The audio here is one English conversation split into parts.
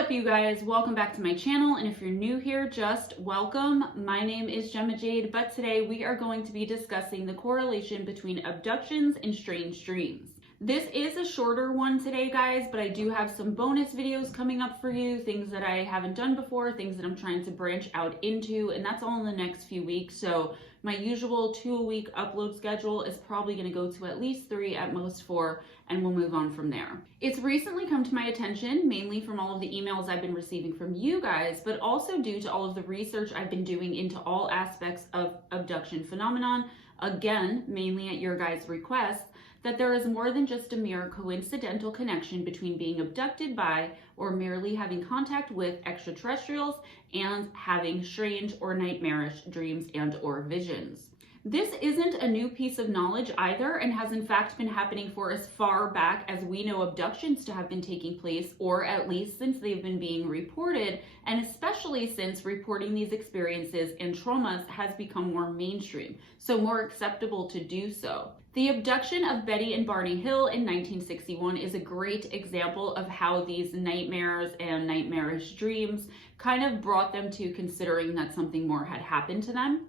up, you guys? Welcome back to my channel, and if you're new here, just welcome. My name is Gemma Jade, but today we are going to be discussing the correlation between abductions and strange dreams. This is a shorter one today, guys, but I do have some bonus videos coming up for you, things that I haven't done before, things that I'm trying to branch out into, and that's all in the next few weeks. So my usual 2-a-week upload schedule is probably going to go to at least 3, at most 4, and we'll move on from there. It's recently come to my attention, mainly from all of the emails I've been receiving from you guys, but also due to all of the research I've been doing into all aspects of abduction phenomenon, again, mainly at your guys' request, that there is more than just a mere coincidental connection between being abducted by or merely having contact with extraterrestrials and having strange or nightmarish dreams and or visions. This isn't a new piece of knowledge either, and has in fact been happening for as far back as we know abductions to have been taking place, or at least since they've been being reported, and especially since reporting these experiences and traumas has become more mainstream, so more acceptable to do so. The abduction of Betty and Barney Hill in 1961 is a great example of how these nightmares and nightmarish dreams kind of brought them to considering that something more had happened to them.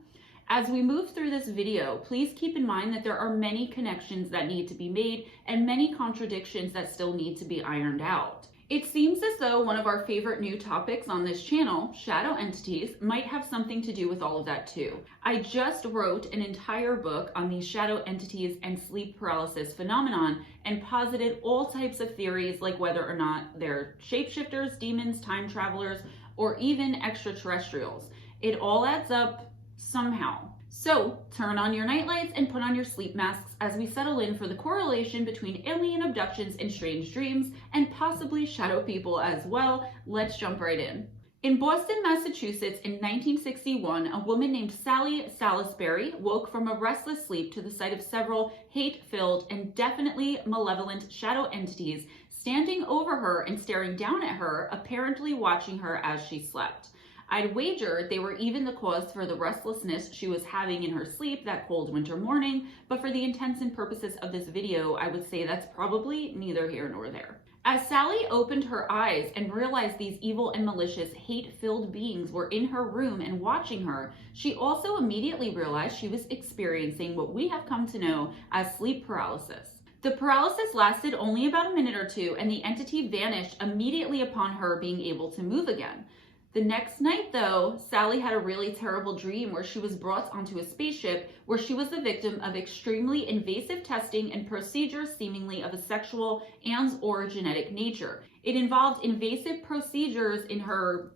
As we move through this video, please keep in mind that there are many connections that need to be made and many contradictions that still need to be ironed out. It seems as though one of our favorite new topics on this channel, shadow entities, might have something to do with all of that too. I just wrote an entire book on these shadow entities and sleep paralysis phenomenon and posited all types of theories, like whether or not they're shapeshifters, demons, time travelers, or even extraterrestrials. It all adds up somehow. So turn on your nightlights and put on your sleep masks as we settle in for the correlation between alien abductions and strange dreams, and possibly shadow people as well. Let's jump right in. In Boston, Massachusetts in 1961, a woman named Sally Salisbury woke from a restless sleep to the sight of several hate-filled and definitely malevolent shadow entities standing over her and staring down at her, apparently watching her as she slept. I'd wager they were even the cause for the restlessness she was having in her sleep that cold winter morning, but for the intents and purposes of this video, I would say that's probably neither here nor there. As Sally opened her eyes and realized these evil and malicious, hate-filled beings were in her room and watching her, she also immediately realized she was experiencing what we have come to know as sleep paralysis. The paralysis lasted only about a minute or two, and the entity vanished immediately upon her being able to move again. The next night, though, Sally had a really terrible dream where she was brought onto a spaceship where she was the victim of extremely invasive testing and procedures seemingly of a sexual and or genetic nature. It involved invasive procedures in her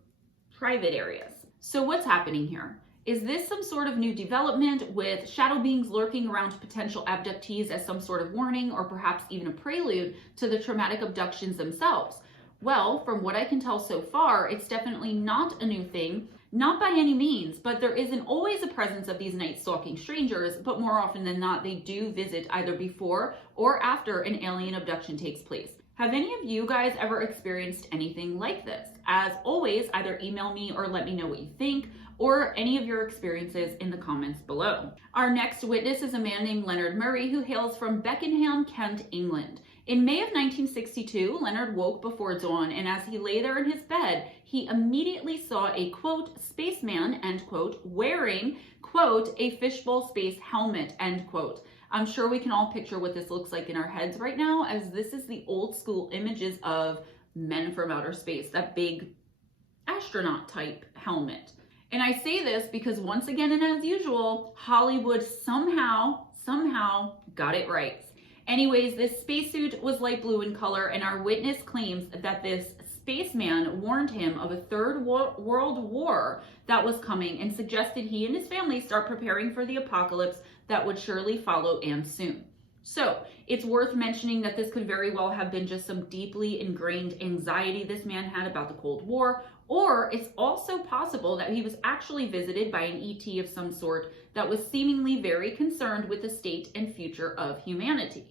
private areas. So what's happening here? Is this some sort of new development with shadow beings lurking around potential abductees as some sort of warning, or perhaps even a prelude to the traumatic abductions themselves? Well, from what I can tell so far, it's definitely not a new thing, not by any means, but there isn't always a presence of these night-stalking strangers, but more often than not, they do visit either before or after an alien abduction takes place. Have any of you guys ever experienced anything like this? As always, either email me or let me know what you think, or any of your experiences in the comments below. Our next witness is a man named Leonard Murray, who hails from Beckenham, Kent, England. In May of 1962, Leonard woke before dawn, and as he lay there in his bed, he immediately saw a, quote, spaceman, end quote, wearing, quote, a fishbowl space helmet, end quote. I'm sure we can all picture what this looks like in our heads right now, as this is the old school images of men from outer space, that big astronaut type helmet. And I say this because once again, and as usual, Hollywood somehow got it right. Anyways, this spacesuit was light blue in color, and our witness claims that this spaceman warned him of a third world war that was coming and suggested he and his family start preparing for the apocalypse that would surely follow, and soon. So it's worth mentioning that this could very well have been just some deeply ingrained anxiety this man had about the Cold War, or it's also possible that he was actually visited by an ET of some sort that was seemingly very concerned with the state and future of humanity.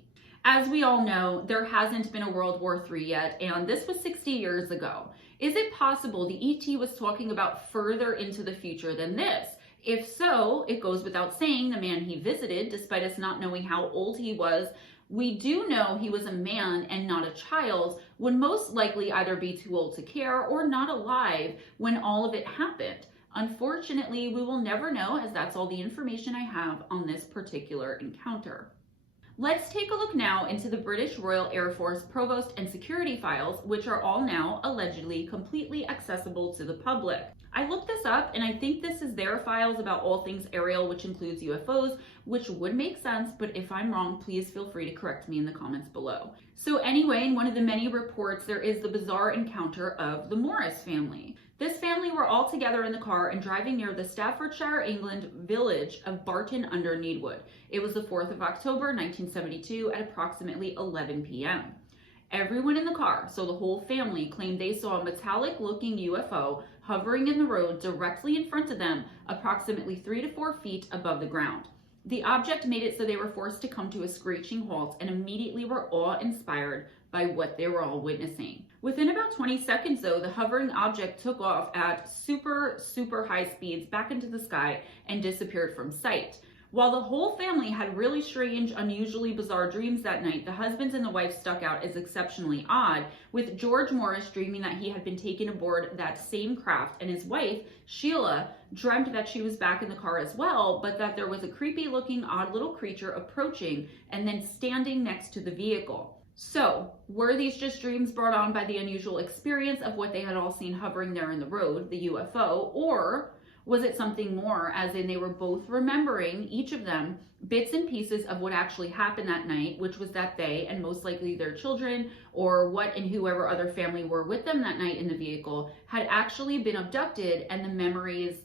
As we all know, there hasn't been a World War III yet, and this was 60 years ago. Is it possible the ET was talking about further into the future than this? If so, it goes without saying the man he visited, despite us not knowing how old he was, we do know he was a man and not a child, would most likely either be too old to care or not alive when all of it happened. Unfortunately, we will never know, as that's all the information I have on this particular encounter. Let's take a look now into the British Royal Air Force Provost and Security files, which are all now allegedly completely accessible to the public. I looked this up and I think this is their files about all things aerial, which includes UFOs, which would make sense, but if I'm wrong, please feel free to correct me in the comments below. So anyway, in one of the many reports, there is the bizarre encounter of the Morris family. This family were all together in the car and driving near the Staffordshire, England village of Barton under Needwood. It was the 4th of October, 1972 at approximately 11 p.m. Everyone in the car, so the whole family, claimed they saw a metallic-looking UFO hovering in the road directly in front of them, approximately 3 to 4 feet above the ground. The object made it so they were forced to come to a screeching halt and immediately were awe-inspired by what they were all witnessing. Within about 20 seconds though, the hovering object took off at super high speeds back into the sky and disappeared from sight. While the whole family had really strange, unusually bizarre dreams that night, the husbands and the wife stuck out as exceptionally odd, with George Morris dreaming that he had been taken aboard that same craft, and his wife, Sheila, dreamt that she was back in the car as well, but that there was a creepy looking odd little creature approaching and then standing next to the vehicle. So, were these just dreams brought on by the unusual experience of what they had all seen hovering there in the road, the UFO, or was it something more, as in they were both remembering, each of them, bits and pieces of what actually happened that night, which was that they, and most likely their children, or what and whoever other family were with them that night in the vehicle, had actually been abducted and the memories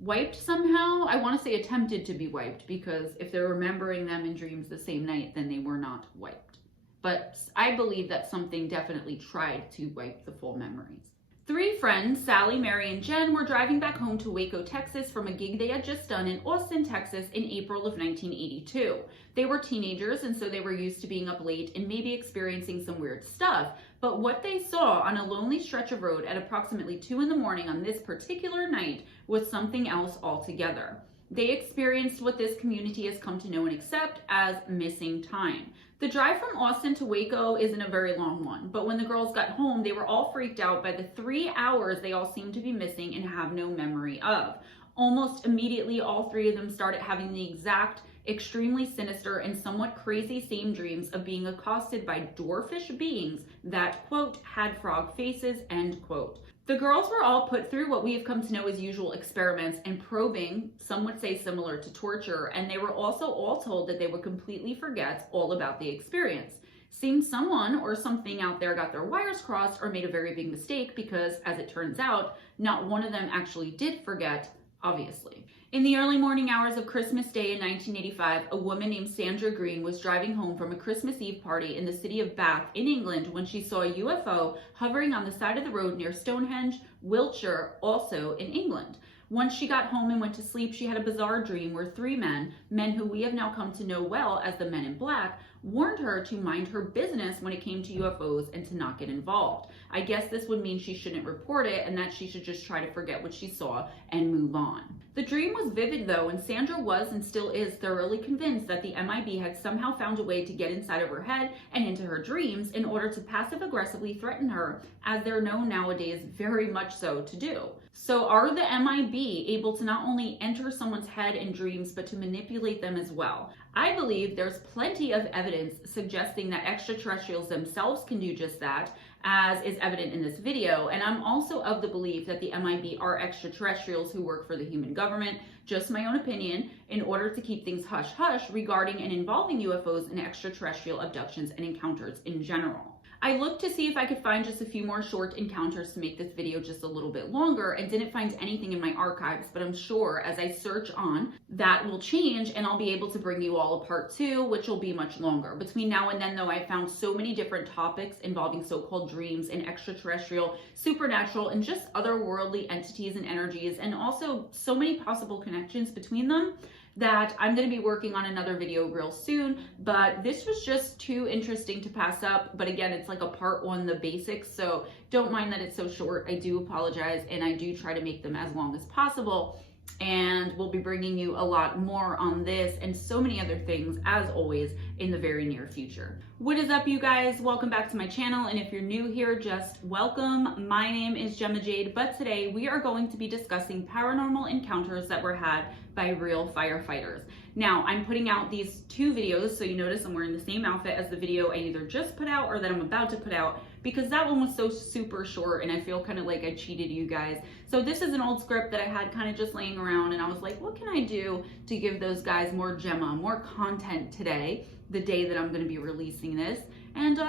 wiped somehow? I want to say attempted to be wiped, because if they're remembering them in dreams the same night, then they were not wiped. But I believe that something definitely tried to wipe the full memories. 3 friends, Sally, Mary, and Jen, were driving back home to Waco, Texas from a gig they had just done in Austin, Texas in April of 1982. They were teenagers, and so they were used to being up late and maybe experiencing some weird stuff. But what they saw on a lonely stretch of road at approximately 2 in the morning on this particular night was something else altogether. They experienced what this community has come to know and accept as missing time. The drive from Austin to Waco isn't a very long one, but when the girls got home, they were all freaked out by the 3 hours they all seemed to be missing and have no memory of. Almost immediately, all 3 of them started having the exact, extremely sinister and somewhat crazy same dreams of being accosted by dwarfish beings that, quote, had frog faces, end quote. The girls were all put through what we have come to know as usual experiments and probing, some would say similar to torture, and they were also all told that they would completely forget all about the experience. Seems someone or something out there got their wires crossed or made a very big mistake because, as it turns out, not one of them actually did forget, obviously. In the early morning hours of Christmas Day in 1985, a woman named Sandra Green was driving home from a Christmas Eve party in the city of Bath in England when she saw a UFO hovering on the side of the road near Stonehenge, Wiltshire, also in England. Once she got home and went to sleep, she had a bizarre dream where 3 men who we have now come to know well as the Men in Black, warned her to mind her business when it came to UFOs and to not get involved. I guess this would mean she shouldn't report it and that she should just try to forget what she saw and move on. The dream was vivid though, and Sandra was and still is thoroughly convinced that the MIB had somehow found a way to get inside of her head and into her dreams in order to passive-aggressively threaten her, as they're known nowadays very much so to do. So are the MIB able to not only enter someone's head in dreams, but to manipulate them as well? I believe there's plenty of evidence suggesting that extraterrestrials themselves can do just that, as is evident in this video, and I'm also of the belief that the MIB are extraterrestrials who work for the human government, just my own opinion, in order to keep things hush-hush regarding and involving UFOs and extraterrestrial abductions and encounters in general. I looked to see if I could find just a few more short encounters to make this video just a little bit longer and didn't find anything in my archives, but I'm sure as I search on, that will change and I'll be able to bring you all a part 2, which will be much longer. Between now and then though, I found so many different topics involving so-called dreams and extraterrestrial, supernatural, and just otherworldly entities and energies, and also so many possible connections between them, that I'm going to be working on another video real soon, but this was just too interesting to pass up. But again, it's like a part 1, the basics, so don't mind that it's so short. I do apologize, and I do try to make them as long as possible. And we'll be bringing you a lot more on this and so many other things, as always, in the very near future. What is up, you guys? Welcome back to my channel. And if you're new here, just welcome. My name is Gemma Jade, but today we are going to be discussing paranormal encounters that were had by real firefighters. Now, I'm putting out these two videos, so you notice I'm wearing the same outfit as the video I either just put out or that I'm about to put out, because that one was so super short and I feel kind of like I cheated you guys. So this is an old script that I had kind of just laying around, and I was like, what can I do to give those guys more Gemma, more content today, the day that I'm going to be releasing this? And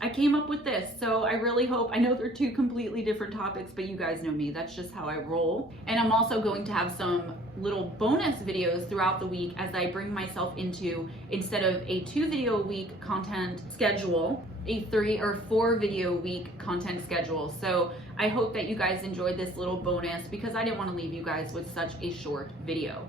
I came up with this. So I really hope, I know they're two completely different topics, but you guys know me, that's just how I roll. And I'm also going to have some little bonus videos throughout the week as I bring myself into, instead of a 2 video a week content schedule, a 3 or 4 video a week content schedule. So I hope that you guys enjoyed this little bonus, because I didn't want to leave you guys with such a short video.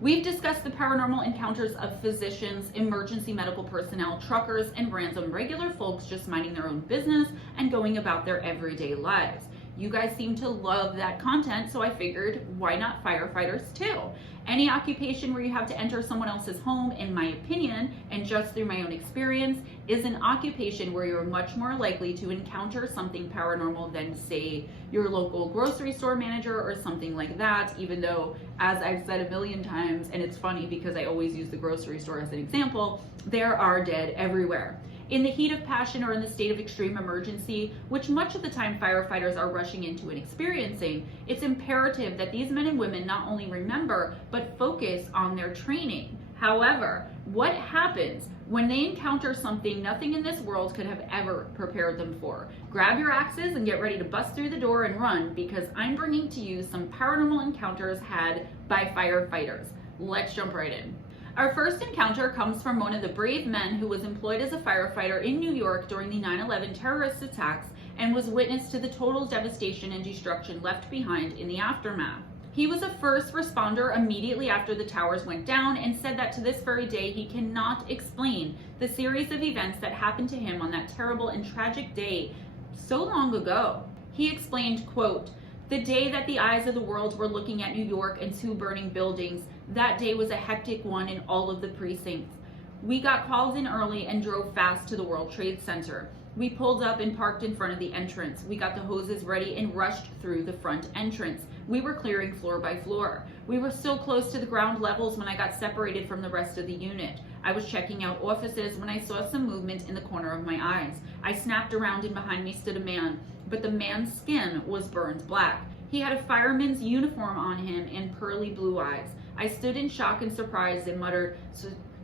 We've discussed the paranormal encounters of physicians, emergency medical personnel, truckers, and random regular folks just minding their own business and going about their everyday lives. You guys seem to love that content, so I figured, why not firefighters too? Any occupation where you have to enter someone else's home, in my opinion, and just through my own experience, is an occupation where you're much more likely to encounter something paranormal than, say, your local grocery store manager or something like that, even though, as I've said a million times, and it's funny because I always use the grocery store as an example, there are dead everywhere. In the heat of passion or in the state of extreme emergency, which much of the time firefighters are rushing into and experiencing, it's imperative that these men and women not only remember, but focus on their training. However, what happens when they encounter something nothing in this world could have ever prepared them for? Grab your axes and get ready to bust through the door and run, because I'm bringing to you some paranormal encounters had by firefighters. Let's jump right in. Our first encounter comes from one of the brave men who was employed as a firefighter in New York during the 9/11 terrorist attacks and was witness to the total devastation and destruction left behind in the aftermath. He was a first responder immediately after the towers went down and said that to this very day he cannot explain the series of events that happened to him on that terrible and tragic day so long ago. He explained, quote, "The day that the eyes of the world were looking at New York and 2 burning buildings, that day was a hectic one in all of the precincts. We got calls in early and drove fast to the World Trade Center. We pulled up and parked in front of the entrance. We got the hoses ready and rushed through the front entrance. We were clearing floor by floor. We were so close to the ground levels when I got separated from the rest of the unit. I was checking out offices when I saw some movement in the corner of my eyes. I snapped around and behind me stood a man, but the man's skin was burned black. He had a fireman's uniform on him and pearly blue eyes. I stood in shock and surprise and muttered,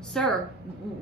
'Sir,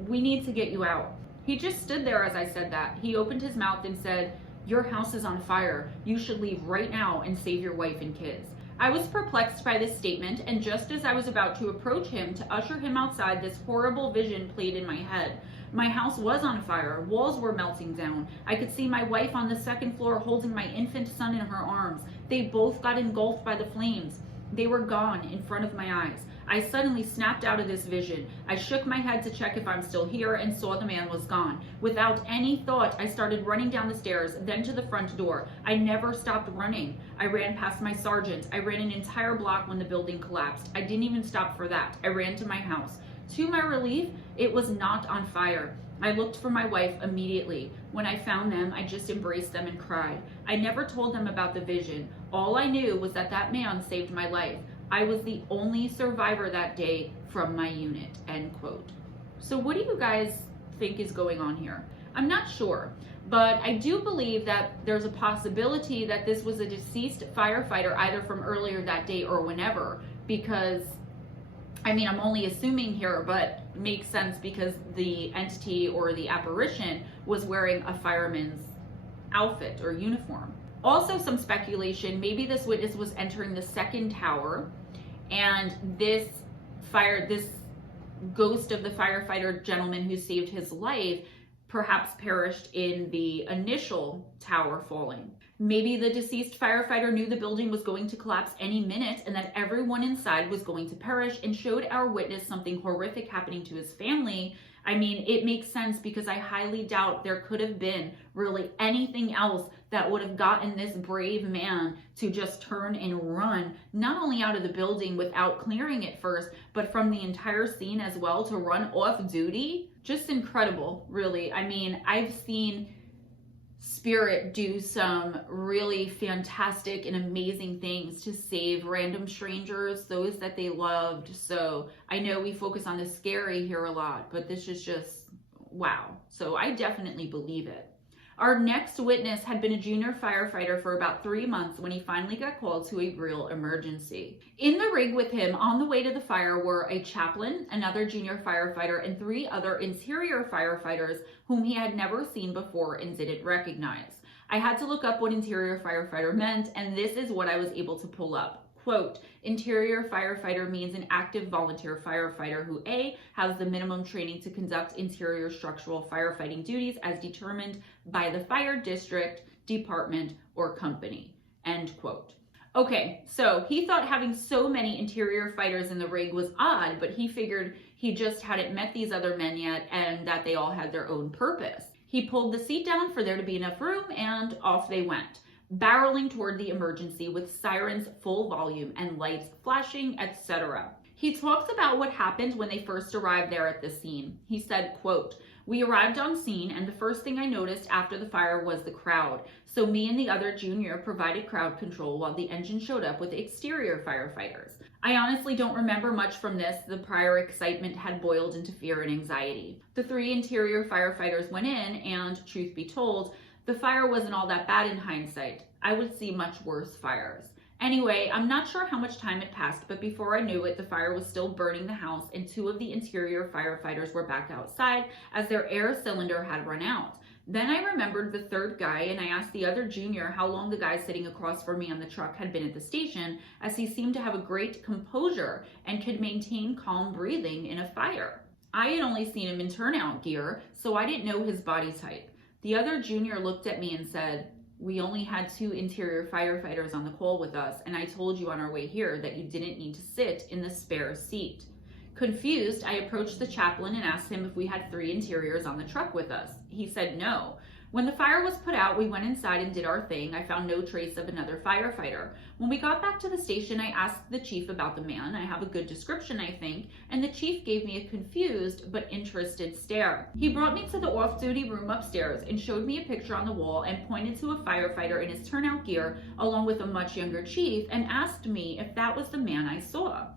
we need to get you out.' He just stood there as I said that. He opened his mouth and said, 'Your house is on fire. You should leave right now and save your wife and kids.' I was perplexed by this statement, and just as I was about to approach him to usher him outside, this horrible vision played in my head. My house was on fire. Walls were melting down. I could see my wife on the 2nd floor holding my infant son in her arms. They both got engulfed by the flames. They were gone in front of my eyes. I suddenly snapped out of this vision. I shook my head to check if I'm still here and saw the man was gone. Without any thought, I started running down the stairs, then to the front door. I never stopped running. I ran past my sergeant. I ran an entire block when the building collapsed. I didn't even stop for that. I ran to my house. To my relief, it was not on fire. I looked for my wife immediately. When I found them, I just embraced them and cried. I never told them about the vision. All I knew was that that man saved my life. I was the only survivor that day from my unit," end quote. So what do you guys think is going on here? I'm not sure, but I do believe that there's a possibility that this was a deceased firefighter either from earlier that day or whenever, because I mean, I'm only assuming here, but makes sense because the entity or the apparition was wearing a fireman's outfit or uniform. Also, some speculation, maybe this witness was entering the 2nd tower, and this ghost of the firefighter gentleman who saved his life perhaps perished in the initial tower falling. Maybe the deceased firefighter knew the building was going to collapse any minute and that everyone inside was going to perish and showed our witness something horrific happening to his family. I mean, it makes sense because I highly doubt there could have been really anything else that would have gotten this brave man to just turn and run, not only out of the building without clearing it first, but from the entire scene as well, to run off duty. Just incredible, really. I mean, I've seen spirit do some really fantastic and amazing things to save random strangers, those that they loved. So I know we focus on the scary here a lot, but this is just wow. So I definitely believe it. Our next witness had been a junior firefighter for about 3 months when he finally got called to a real emergency. In the rig with him on the way to the fire were a chaplain, another junior firefighter, and 3 other interior firefighters whom he had never seen before and didn't recognize. I had to look up what interior firefighter meant, and this is what I was able to pull up. Quote, interior firefighter means an active volunteer firefighter who A, has the minimum training to conduct interior structural firefighting duties as determined by the fire district, department, or company, end quote. Okay, so he thought having so many interior fighters in the rig was odd, but he figured he just hadn't met these other men yet and that they all had their own purpose. He pulled the seat down for there to be enough room and off they went, barreling toward the emergency with sirens full volume and lights flashing, etc. He talks about what happened when they first arrived there at the scene. He said, quote, we arrived on scene and the first thing I noticed after the fire was the crowd. So me and the other junior provided crowd control while the engine showed up with exterior firefighters. I honestly don't remember much from this. The prior excitement had boiled into fear and anxiety. The 3 interior firefighters went in and, truth be told, the fire wasn't all that bad in hindsight. I would see much worse fires. Anyway, I'm not sure how much time had passed, but before I knew it, the fire was still burning the house and 2 of the interior firefighters were back outside as their air cylinder had run out. Then I remembered the 3rd guy and I asked the other junior how long the guy sitting across from me on the truck had been at the station, as he seemed to have a great composure and could maintain calm breathing in a fire. I had only seen him in turnout gear, so I didn't know his body type. The other junior looked at me and said, we only had 2 interior firefighters on the call with us, and I told you on our way here that you didn't need to sit in the spare seat. Confused, I approached the chaplain and asked him if we had 3 interiors on the truck with us. He said no. When the fire was put out, we went inside and did our thing. I found no trace of another firefighter. When we got back to the station, I asked the chief about the man. I have a good description, I think, and the chief gave me a confused but interested stare. He brought me to the off-duty room upstairs and showed me a picture on the wall and pointed to a firefighter in his turnout gear along with a much younger chief and asked me if that was the man I saw.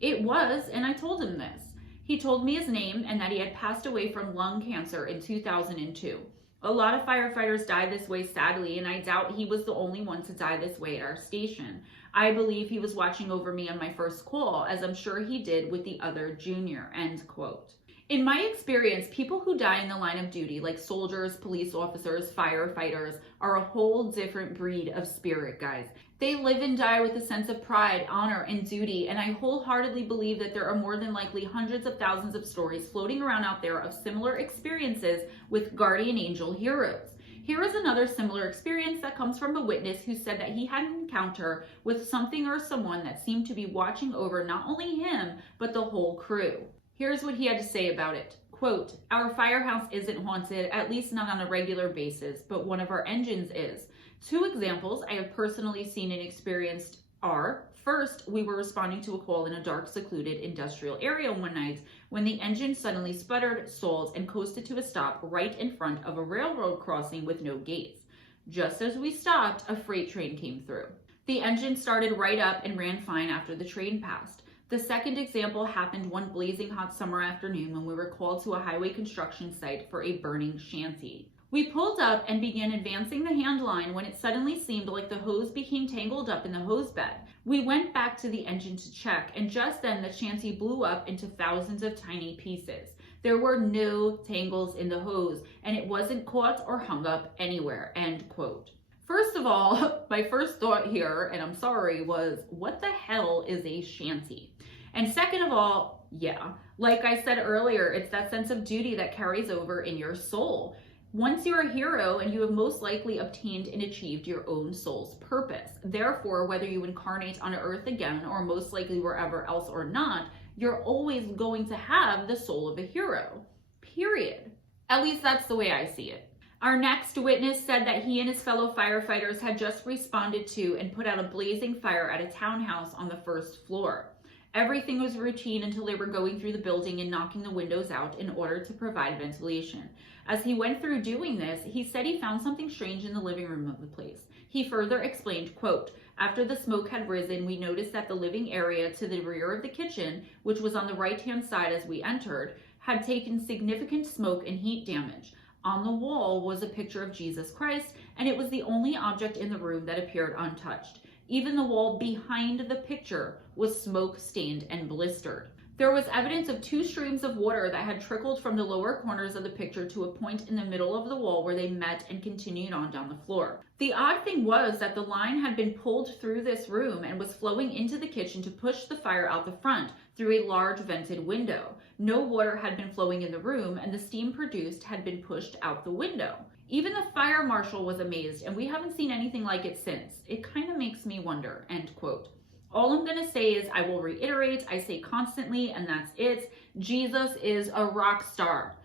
It was, and I told him this. He told me his name and that he had passed away from lung cancer in 2002. A lot of firefighters die this way, sadly, and I doubt he was the only one to die this way at our station. I believe he was watching over me on my first call, as I'm sure he did with the other junior, end quote. In my experience, people who die in the line of duty, like soldiers, police officers, firefighters, are a whole different breed of spirit, guys. They live and die with a sense of pride, honor, and duty, and I wholeheartedly believe that there are more than likely hundreds of thousands of stories floating around out there of similar experiences with guardian angel heroes. Here is another similar experience that comes from a witness who said that he had an encounter with something or someone that seemed to be watching over not only him, but the whole crew. Here's what he had to say about it. Quote, our firehouse isn't haunted, at least not on a regular basis, but one of our engines is. 2 examples I have personally seen and experienced are, first, we were responding to a call in a dark, secluded industrial area one night when the engine suddenly sputtered, stalled, and coasted to a stop right in front of a railroad crossing with no gates. Just as we stopped, a freight train came through. The engine started right up and ran fine after the train passed. The second example happened one blazing hot summer afternoon when we were called to a highway construction site for a burning shanty. We pulled up and began advancing the hand line when it suddenly seemed like the hose became tangled up in the hose bed. We went back to the engine to check, and just then the shanty blew up into thousands of tiny pieces. There were no tangles in the hose, and it wasn't caught or hung up anywhere, end quote. First of all, my first thought here, and I'm sorry, was what the hell is a shanty? And second of all, yeah, like I said earlier, it's that sense of duty that carries over in your soul. Once you're a hero and you have most likely obtained and achieved your own soul's purpose. Therefore, whether you incarnate on earth again or most likely wherever else or not, you're always going to have the soul of a hero, period. At least that's the way I see it. Our next witness said that he and his fellow firefighters had just responded to and put out a blazing fire at a townhouse on the first floor. Everything was routine until they were going through the building and knocking the windows out in order to provide ventilation. As he went through doing this, he said he found something strange in the living room of the place. He further explained, quote, "After the smoke had risen, we noticed that the living area to the rear of the kitchen, which was on the right-hand side as we entered, had taken significant smoke and heat damage. On the wall was a picture of Jesus Christ, and it was the only object in the room that appeared untouched. Even the wall behind the picture was smoke-stained and blistered." There was evidence of 2 streams of water that had trickled from the lower corners of the picture to a point in the middle of the wall where they met and continued on down the floor. The odd thing was that the line had been pulled through this room and was flowing into the kitchen to push the fire out the front through a large vented window. No water had been flowing in the room, and the steam produced had been pushed out the window. Even the fire marshal was amazed, and we haven't seen anything like it since. It kind of makes me wonder, end quote. All I'm going to say is I will reiterate, I say constantly, and that's it. Jesus is a rock star.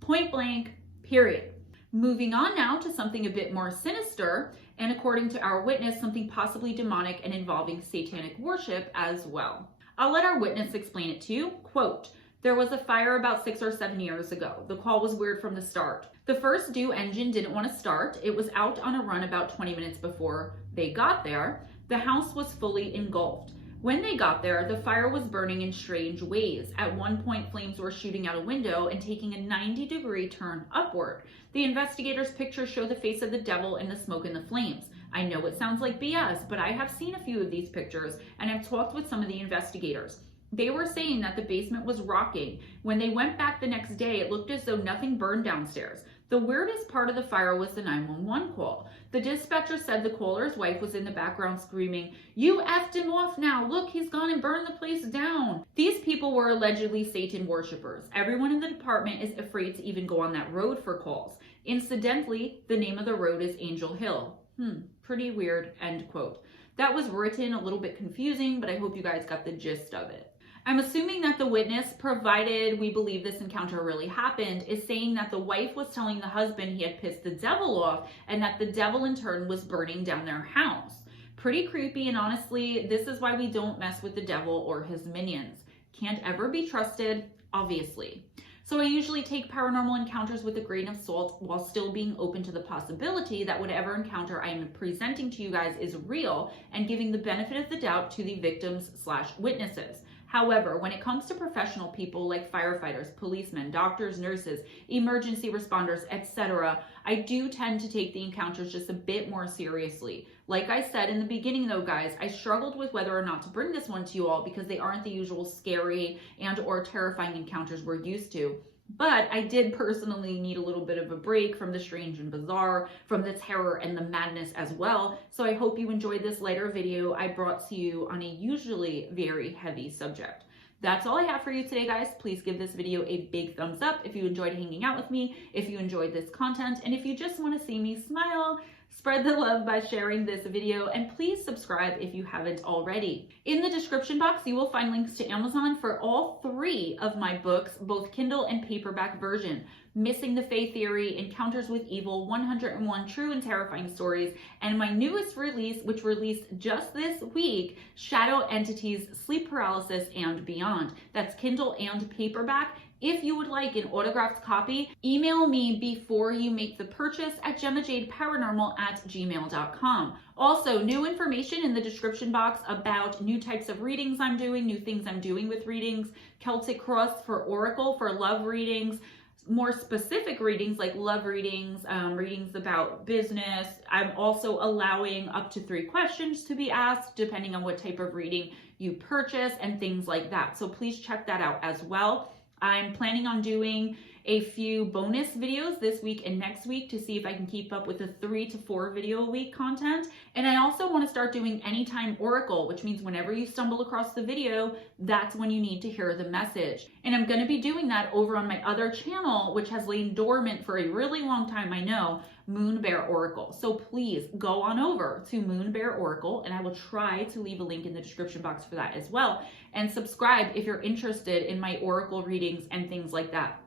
Point blank, period. Moving on now to something a bit more sinister, and according to our witness, something possibly demonic and involving satanic worship as well. I'll let our witness explain it to you. Quote, "There was a fire about 6 or 7 years ago. The call was weird from the start. The first due engine didn't want to start. It was out on a run about 20 minutes before they got there. The house was fully engulfed. When they got there, the fire was burning in strange ways. At one point, flames were shooting out a window and taking a 90-degree turn upward. The investigators' pictures show the face of the devil in the smoke and the flames. I know it sounds like BS, but I have seen a few of these pictures and I've talked with some of the investigators. They were saying that the basement was rocking. When they went back the next day, it looked as though nothing burned downstairs. The weirdest part of the fire was the 911 call. The dispatcher said the caller's wife was in the background screaming, 'You effed him off now. Look, he's gone and burned the place down.' These people were allegedly Satan worshipers. Everyone in the department is afraid to even go on that road for calls. Incidentally, the name of the road is Angel Hill." Pretty weird, end quote. That was written a little bit confusing, but I hope you guys got the gist of it. I'm assuming that the witness, provided we believe this encounter really happened, is saying that the wife was telling the husband he had pissed the devil off and that the devil in turn was burning down their house. Pretty creepy, and honestly, this is why we don't mess with the devil or his minions. Can't ever be trusted, obviously. So I usually take paranormal encounters with a grain of salt while still being open to the possibility that whatever encounter I am presenting to you guys is real and giving the benefit of the doubt to the victims/witnesses. However, when it comes to professional people like firefighters, policemen, doctors, nurses, emergency responders, etc., I do tend to take the encounters just a bit more seriously. Like I said in the beginning though, guys, I struggled with whether or not to bring this one to you all because they aren't the usual scary and or terrifying encounters we're used to. But I did personally need a little bit of a break from the strange and bizarre, from the terror and the madness as well. So I hope you enjoyed this lighter video I brought to you on a usually very heavy subject. That's all I have for you today, guys. Please give this video a big thumbs up if you enjoyed hanging out with me, if you enjoyed this content, and if you just want to see me smile. Spread the love by sharing this video, and please subscribe if you haven't already. In the description box, you will find links to Amazon for all 3 of my books, both Kindle and paperback version. Missing the Fae Theory, Encounters with Evil, 101 True and Terrifying Stories, and my newest release, which released just this week, Shadow Entities, Sleep Paralysis, and Beyond. That's Kindle and paperback. If you would like an autographed copy, email me before you make the purchase at GemmaJadeParanormal@gmail.com. Also, new information in the description box about new types of readings I'm doing, new things I'm doing with readings, Celtic Cross for Oracle for love readings, more specific readings like love readings, readings about business. I'm also allowing up to 3 questions to be asked depending on what type of reading you purchase and things like that. So please check that out as well. I'm planning on doing a few bonus videos this week and next week to see if I can keep up with the 3 to 4 video a week content. And I also want to start doing Anytime Oracle, which means whenever you stumble across the video, that's when you need to hear the message. And I'm going to be doing that over on my other channel, which has lain dormant for a really long time, I know, MoonBearOracle. So please go on over to MoonBearOracle, and I will try to leave a link in the description box for that as well. And subscribe if you're interested in my oracle readings and things like that.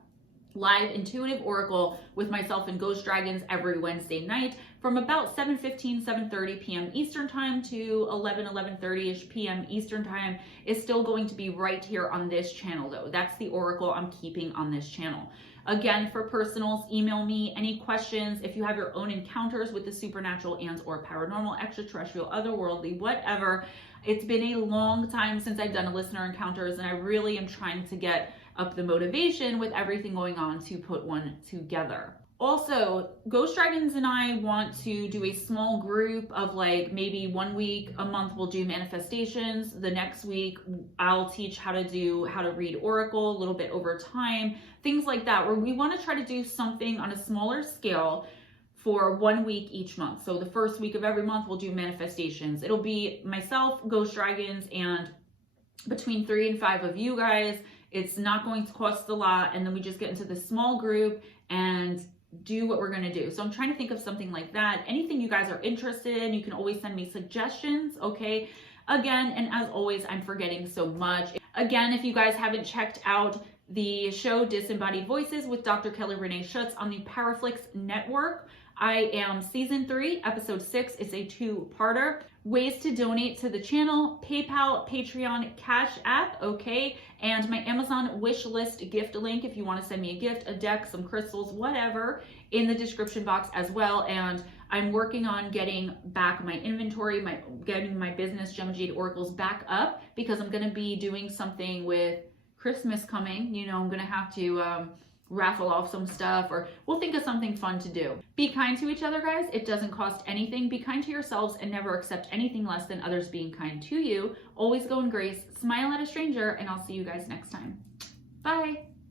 live intuitive oracle with myself and Ghost Dragons every Wednesday night from about 7:15, 7:30 p.m. Eastern time to 11:30ish p.m. Eastern time is still going to be right here on this channel though. That's the oracle I'm keeping on this channel. Again, for personals, email me any questions. If you have your own encounters with the supernatural and or paranormal, extraterrestrial, otherworldly, whatever. It's been a long time since I've done a listener encounters, and I really am trying to get up the motivation with everything going on to put one together. Also, Ghost Dragons and I want to do a small group of like maybe 1 week, a month we'll do manifestations. The next week I'll teach how to read oracle a little bit over time, things like that, where we want to try to do something on a smaller scale for 1 week each month. So the first week of every month we'll do manifestations. It'll be myself, Ghost Dragons, and between 3 and 5 of you guys. It's not going to cost a lot, and then we just get into this small group and do what we're going to do. So I'm trying to think of something like that. Anything you guys are interested in, you can always send me suggestions, okay? Again, and as always, I'm forgetting so much. Again, if you guys haven't checked out the show Disembodied Voices with Dr. Kelly Renee Schutz on the Paraflix Network, I am season 3, episode 6. It's a 2-parter. Ways to donate to the channel: PayPal, Patreon, Cash App, okay? And my Amazon wish list gift link if you want to send me a gift, a deck, some crystals, whatever, in the description box as well. And I'm working on getting back my inventory, getting my business, Gemma Jade Oracles, back up, because I'm going to be doing something with Christmas coming. You know, I'm going to have to raffle off some stuff, or we'll think of something fun to do. Be kind to each other, guys. It doesn't cost anything. Be kind to yourselves and never accept anything less than others being kind to you. Always go in grace, smile at a stranger, and I'll see you guys next time. Bye.